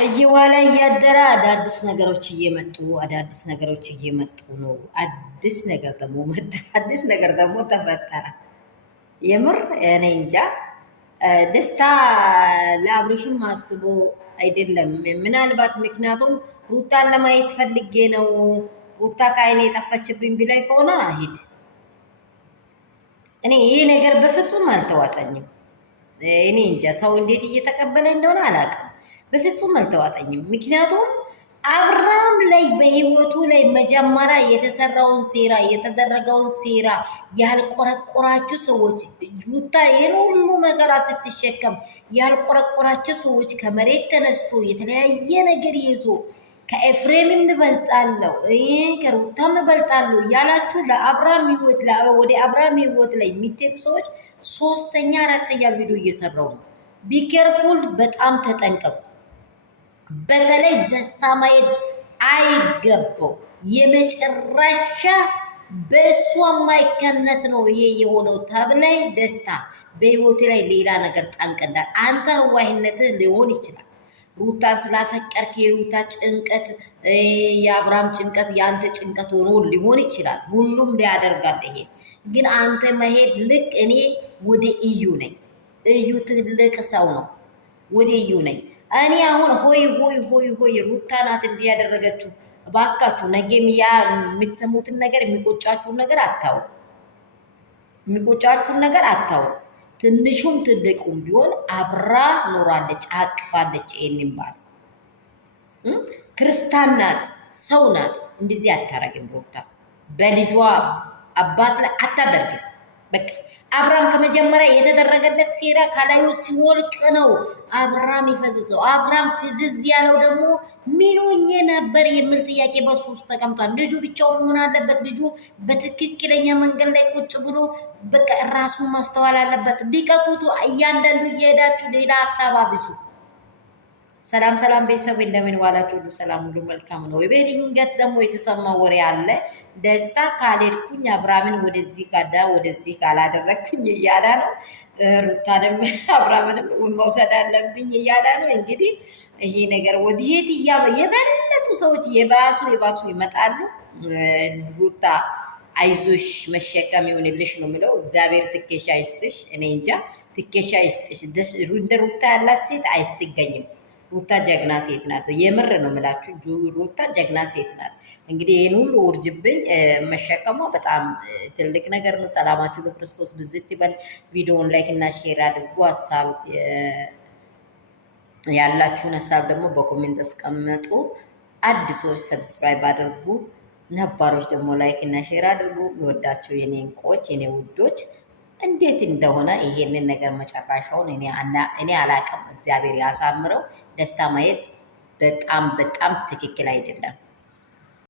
እየዋለ እያደረ አዳዲስ ነገሮች እየመጡ ነው። አዲስ ነገር ደግሞ መጣ። አዲስ ነገር ደግሞ ተፈጠረ። የምር እኔ እንጃ። ደስታ ለአብርሽም አስቦ አይደለም። ምናልባት ምክንያቱም ሩታን ለማየት ፈልጌ ነው። ሩታ ከአይኔ የጠፈችብኝ ቢላይ ከሆነ ሂድ። እኔ ይሄ ነገር በፍጹም አልተዋጠኝም። እኔ እንጃ ሰው እንዴት እየተቀበለ እንደሆነ አላውቅም። በፍጹም አልተዋጠኝም። ምክንያቱም አብርሃም ላይ በህይወቱ ላይ መጀመሪያ የተሰራውን ሴራ የተደረገውን ሴራ ያልቆረቆራችሁ ሰዎች ሩታ ይህን ሁሉ መከራ ስትሸከም ያልቆረቆራችሁ ሰዎች ከመሬት ተነስቶ የተለያየ ነገር ይዞ ከኤፍሬምም እበልጣለሁ ከሩታም እበልጣለሁ ያላችሁ ለአብርሃም ህይወት ወደ አብርሃም ህይወት ላይ የሚትሄዱ ሰዎች ሶስተኛ አራተኛ ቪዲዮ እየሰራው ነው። ቢኬርፉል፣ በጣም ተጠንቀቁ። በተለይ ደስታ ማየት አይገባው። የመጨረሻ በእሷ ማይከነት ነው ይሄ የሆነው ተብላይ ደስታ በህይወት ላይ ሌላ ነገር ጠንቀዳል። አንተ ህዋይነትህ ሊሆን ይችላል። ሩታን ስላፈቀርክ የሩታ ጭንቀት የአብርሃም ጭንቀት የአንተ ጭንቀት ሆኖ ሊሆን ይችላል። ሁሉም ሊያደርጋል። ይሄ ግን አንተ መሄድ ልክ እኔ ወደ እዩ ነኝ። እዩ ትልቅ ሰው ነው። ወደ እዩ ነኝ እኔ አሁን ሆይ ሆይ ሆይ ሆይ ሩታ ናት እንዲያደረገችው። እባካችሁ ነገም ያ የምትሰሙትን ነገር የሚቆጫችሁን ነገር አታው። ትንሹም ትልቁም ቢሆን አብራ ኖራለች፣ አቅፋለች። ይሄንን ባል ክርስቲያን ናት፣ ሰው ናት። እንደዚህ አታረግም። ሩታ በልጇ አባት ላይ አታደርግም። በቃ አብርሃም ከመጀመሪያ የተደረገለት ሴራ ካላዩ ሲወልቅ ነው አብርሃም ይፈዝዘው። አብርሃም ፍዝዝ ያለው ደግሞ ሚኑኝ ነበር የሚል ጥያቄ በሱ ውስጥ ተቀምጧል። ልጁ ብቻው መሆን አለበት። ልጁ በትክክለኛ መንገድ ላይ ቁጭ ብሎ በቃ ራሱን ማስተዋል አለበት። ሊቀቁቱ እያንዳንዱ እየሄዳችሁ ሌላ አታባብሱ። ሰላም ሰላም ቤተሰብ እንደምን ዋላችሁ? ሁሉ ሰላም ሁሉ መልካም ነው። በድንገት ደግሞ የተሰማ ወሬ አለ። ደስታ ካልሄድኩኝ አብርሃምን ወደዚህ ካዳ ወደዚህ ካላደረግኩኝ እያለ ነው። ሩታንም አብርሃምንም መውሰድ አለብኝ እያለ ነው። እንግዲህ ይሄ ነገር ወዲሄት የበለጡ ሰዎች የባሱ ይመጣሉ። ሩታ አይዞሽ መሸከም ይሁንልሽ ነው የምለው። እግዚአብሔር ትኬሻ ይስጥሽ። እኔ እንጃ ትኬሻ ይስጥሽ። እንደ ሩታ ያላት ሴት አይትገኝም። ሩታ ጀግና ሴት ናት። የምር ነው የምላችሁ። ሩታ ጀግና ሴት ናት። እንግዲህ ይህን ሁሉ ውርጅብኝ መሸከሟ በጣም ትልቅ ነገር ነው። ሰላማችሁ በክርስቶስ ብዝት ይበል። ቪዲዮውን ላይክ እና ሼር አድርጉ። ሀሳብ ያላችሁን ሀሳብ ደግሞ በኮሜንት አስቀምጡ። አዲሶች ሰብስክራይብ አድርጉ። ነባሮች ደግሞ ላይክ እና ሼር አድርጉ። ይወዳችሁ የኔ እንቆች የኔ ውዶች እንዴት እንደሆነ ይሄንን ነገር መጨረሻውን እኔ አላቅም። እግዚአብሔር ያሳምረው። ደስታ ማየት በጣም ትክክል አይደለም።